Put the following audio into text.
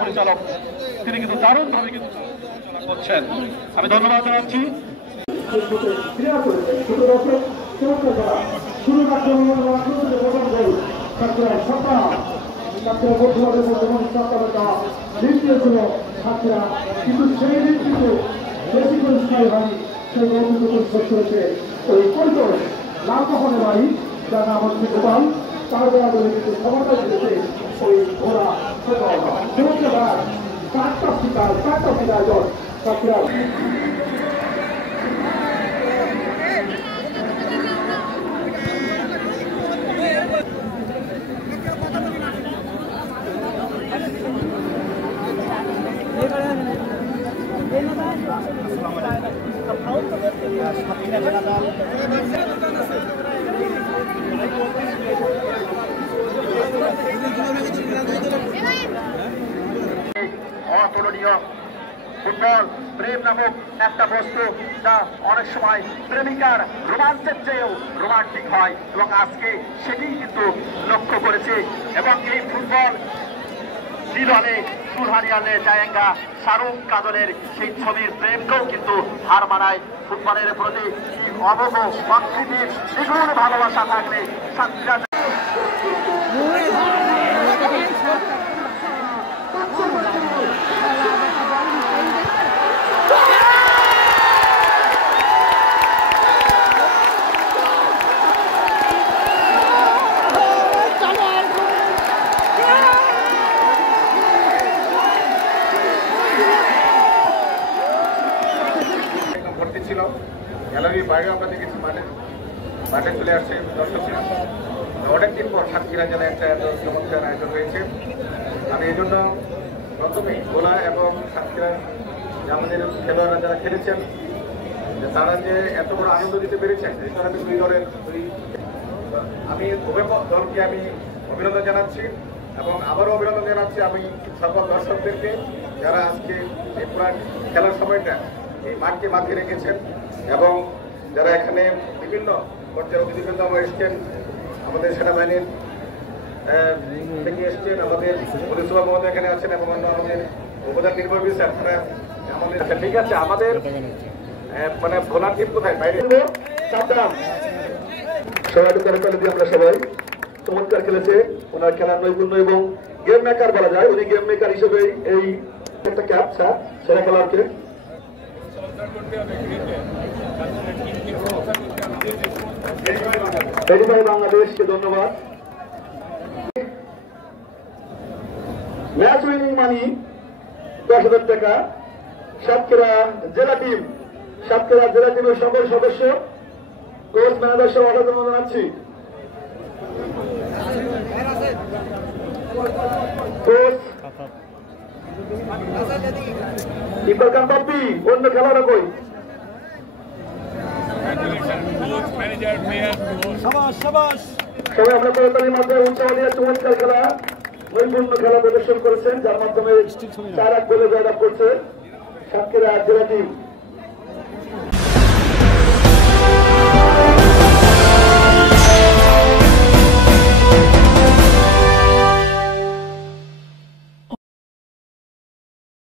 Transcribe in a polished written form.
পরিচালক তিনি কিন্তু দারুণভাবে কিন্তু করছেন, আমি ধন্যবাদ জানাচ্ছি। কিন্তু সেই দিন কিন্তু বেশি পরিষ্কার হয়নি, সেই করেছে ওই পরিচয় লালমোহন বাড়ি, যার নাম হচ্ছে গোপাল, তার দেওয়া বলে কিন্তু ক্ষমতা দিয়েছে ওই ঘোড়া চারটা শিকার জল সাতটা। অতুলনীয় ফুটবল প্রেম নামক একটা বস্তু, যা অনেক সময় প্রেমিকার রোমাঞ্চের চেয়েও রোমান্টিক হয়, এবং আজকে সেটি কিন্তু লক্ষ্য করেছে। এবং এই ফুটবল জীবনে সুরহানিয়ালে জায়েঙ্গা শাহরুখ কাজলের সেই ছবির প্রেমকেও কিন্তু হার মানায়। ফুটবলের প্রতি অবহ প্রকৃতির দ্বিগুণ ভালোবাসা থাকলে ভর্তি ছিল। গ্যালারির বাইরেও আমরা দেখেছি, মাঠে চলে আসছে দর্শকরা। অনেকদিন পর সাতক্ষীরা জেলায় একটা চমৎকার আয়োজন হয়েছে। আমি এই জন্য প্রথমেই গোলা এবং সাতক্ষীরার আমাদের খেলোয়াড়রা যারা খেলেছেন, তারা যে এত বড় আনন্দ দিতে পেরেছেন, এই কারণে দুই দলের আমি উভয় দলকে আমি অভিনন্দন জানাচ্ছি, এবং আবারও অভিনন্দন জানাচ্ছি আমি সকল দর্শকদেরকে যারা আজকে এই পুরা খেলার সময়টা এই মাঠকে মাঠে রেখেছেন, এবং যারা এখানে বিভিন্ন পর্যায়ে অতিথিবৃন্দ এসছেন, আমাদের সেনাবাহিনীর থেকে এসছেন, আমাদের পুলিশ সুপার মহোদয় এখানে আছেন, এবং অন্য আমাদের উপজেলা নির্বাহী আপনারা আমাদের ঠিক আছে। আমাদের মানে ভোলার টিম কোথায় বাইরে সবাই আমরা সবাই চমৎকার খেলেছে। ওনার খেলার নৈপুণ্য এবং গেম মেকার বলা যায়, উনি গেম মেকার হিসেবে এই একটা ক্যাপ সেরা খেলোয়াড়কে বাংলাদেশকে ধন্যবাদ। ম্যাচ উইনিং মানি 10,000 টাকা। সাতক্ষীরা জেলা টিমের সকল সদস্য, কোচ, ম্যানেজার সহ অসাধারণ জানাচ্ছি। অন্য খেলাটা কই? সবাই আমরা তাড়াতাড়ির মধ্যে উচ্চাবলীর চমৎকার খেলা, নৈপুণ্য খেলা প্রদর্শন করেছেন, যার মাধ্যমে 4-1 গোলে জয়লাভ করছে সাতক্ষীরা জেলা টিম।